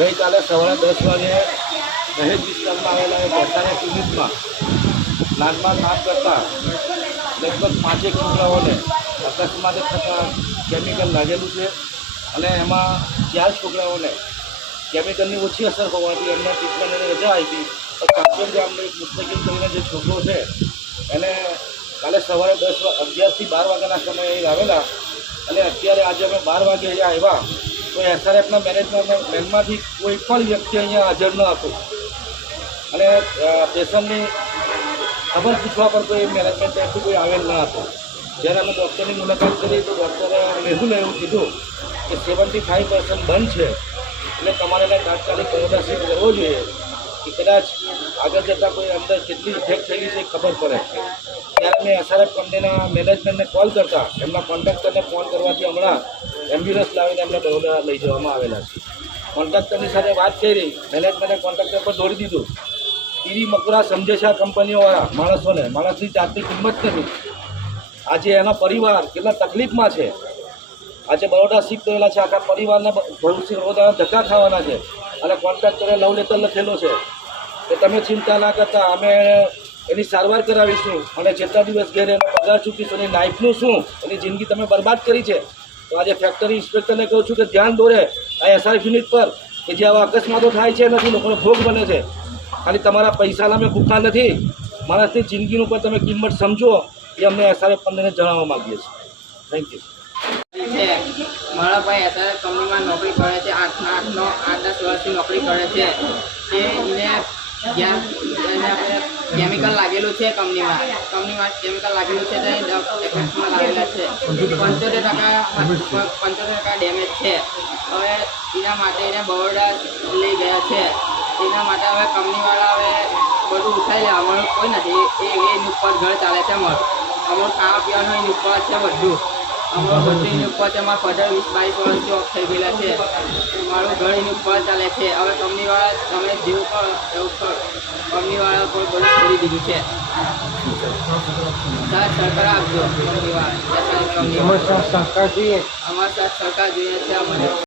ગઈકાલે સવારે દસ વાગે દહેજ વિસ્તારમાં આવેલા બસાને ક્લિનિકમાં પ્લાન્ટમાં કામ કરતા લગભગ પાંચેક છોકરાઓને અકસ્માતે થતાં કેમિકલ લાગેલું છે અને એમાં ચાર છોકરાઓને કેમિકલની ઓછી અસર હોવાથી એમને ટ્રીટમેન્ટની રજા આપી. તો કાંકરેજ ગામનો એક મુસ્તકીમ કરીને જે છોકરો છે, એને કાલે સવારે દસ અગિયારથી બાર વાગ્યાના સમયે આવેલા અને અત્યારે આજે અમે બાર વાગે અહીંયા આવ્યા. તો એસઆરએફના મેનેજમેન્ટ બેંકમાંથી કોઈ પણ વ્યક્તિ અહીંયા હાજર ન હતો. અને પેશન્ટની ખબર પૂછવા પર કોઈ મેનેજમેન્ટ તરફથી કોઈ આવેલ ન હતો. જ્યારે અમે ડૉક્ટરની મુલાકાત કરી તો ડૉક્ટરે મેહુલે એવું કીધું કે સેવન્ટી ફાઈવ પર્સન્ટ બંધ છે. એટલે તમારે એને તાત્કાલિક બરોડા શિફ્ટ કરવો જોઈએ કે કદાચ આગળ જતાં કોઈ અંદર કેટલી ઇફેક્ટ થયેલી છે ખબર પડે. ત્યારે મેં એસઆરએફ કંપનીના મેનેજમેન્ટને કોલ કરતા. એમના કોન્ટ્રાક્ટરને ફોન કરવાથી હમણાં એમ્બ્યુલન્સ લાવીને એમને બરોડા લઈ જવામાં આવેલા છે. કોન્ટ્રાક્ટરની સાથે વાત કરી, મેનેજમેન્ટે કોન્ટ્રાક્ટર પર દોડી દીધું. ટીવી મકરા સમજે કંપનીઓવાળા માણસોને, માણસની જાતની કિંમત નથી. આજે એનો પરિવાર કેટલા તકલીફમાં છે? આજે બરોડા શીખ થયેલા છે, આખા પરિવારને ભવિષ્ય બરોડા ધક્કા ખાવાના છે. અને કોન્ટ્રાક્ટરે લવ લેટર લખેલો છે કે તમે ચિંતા ના કરતા, અમે એની સારવાર કરાવીશું અને જેટલા દિવસ ઘેર એનો પગાર ચૂકીશું, એની લાઈફનું શું? એની જિંદગી તમે બરબાદ કરી છે. તો આજે ફેક્ટરી ઇન્સ્પેક્ટરને કહું છું કે ધ્યાન દોરે આ એસઆરએફ યુનિટ પર કે જે આવા અકસ્માતો થાય છે નથી લોકોનો ભોગ બને છે. ખાલી તમારા પૈસાના મેં ભૂખા નથી. માણસની જિંદગીનું પણ તમે કિંમત સમજો. એ અમને એસઆરએફ પંદરને જણાવવા માગીએ છીએ. થેન્ક યુ મારા ભાઈ એસઆરએફ કંપનીમાં નોકરી કરે છે. આઠના આઠનો આઠ દસ વર્ષથી નોકરી કરે છે. એને જ્યાં એને આપણે કેમિકલ લાગેલું છે કંપનીમાં. કંપનીમાં કેમિકલ લાગેલું છે એફેક્ટમાં લાગેલા છે. પંચોતેર ટકા પંચોતેર ટકા ડેમેજ છે. હવે એના માટે એને બરોડા લઈ ગયા છે. એના માટે હવે કંપનીવાળા હવે બધું ઉઠાઈ લે અમારું કોઈ નથી. એ એની ઉપર ઘર ચાલે છે અમારું. અમારું ખાવા પીવાનું એની ઉપર છે બધું. અમારું બધું એની ઉપર છે. અમારા પંદર વીસ બાવીસ વર્ષથી ઓફ થઈ ગયેલા છે. મારું એની ઉપર ચાલે છે. હવે કંપનીવાળા તમે જેવું પણ એવું કરો કંપનીવાળા પણ બધું કરી દીધું છે. સાથ સરકાર આપજો. કંપનીવાળા. કંપનીવાળા સરકાર જોઈએ. અમારા સાથ સરકાર જોઈએ છે અમને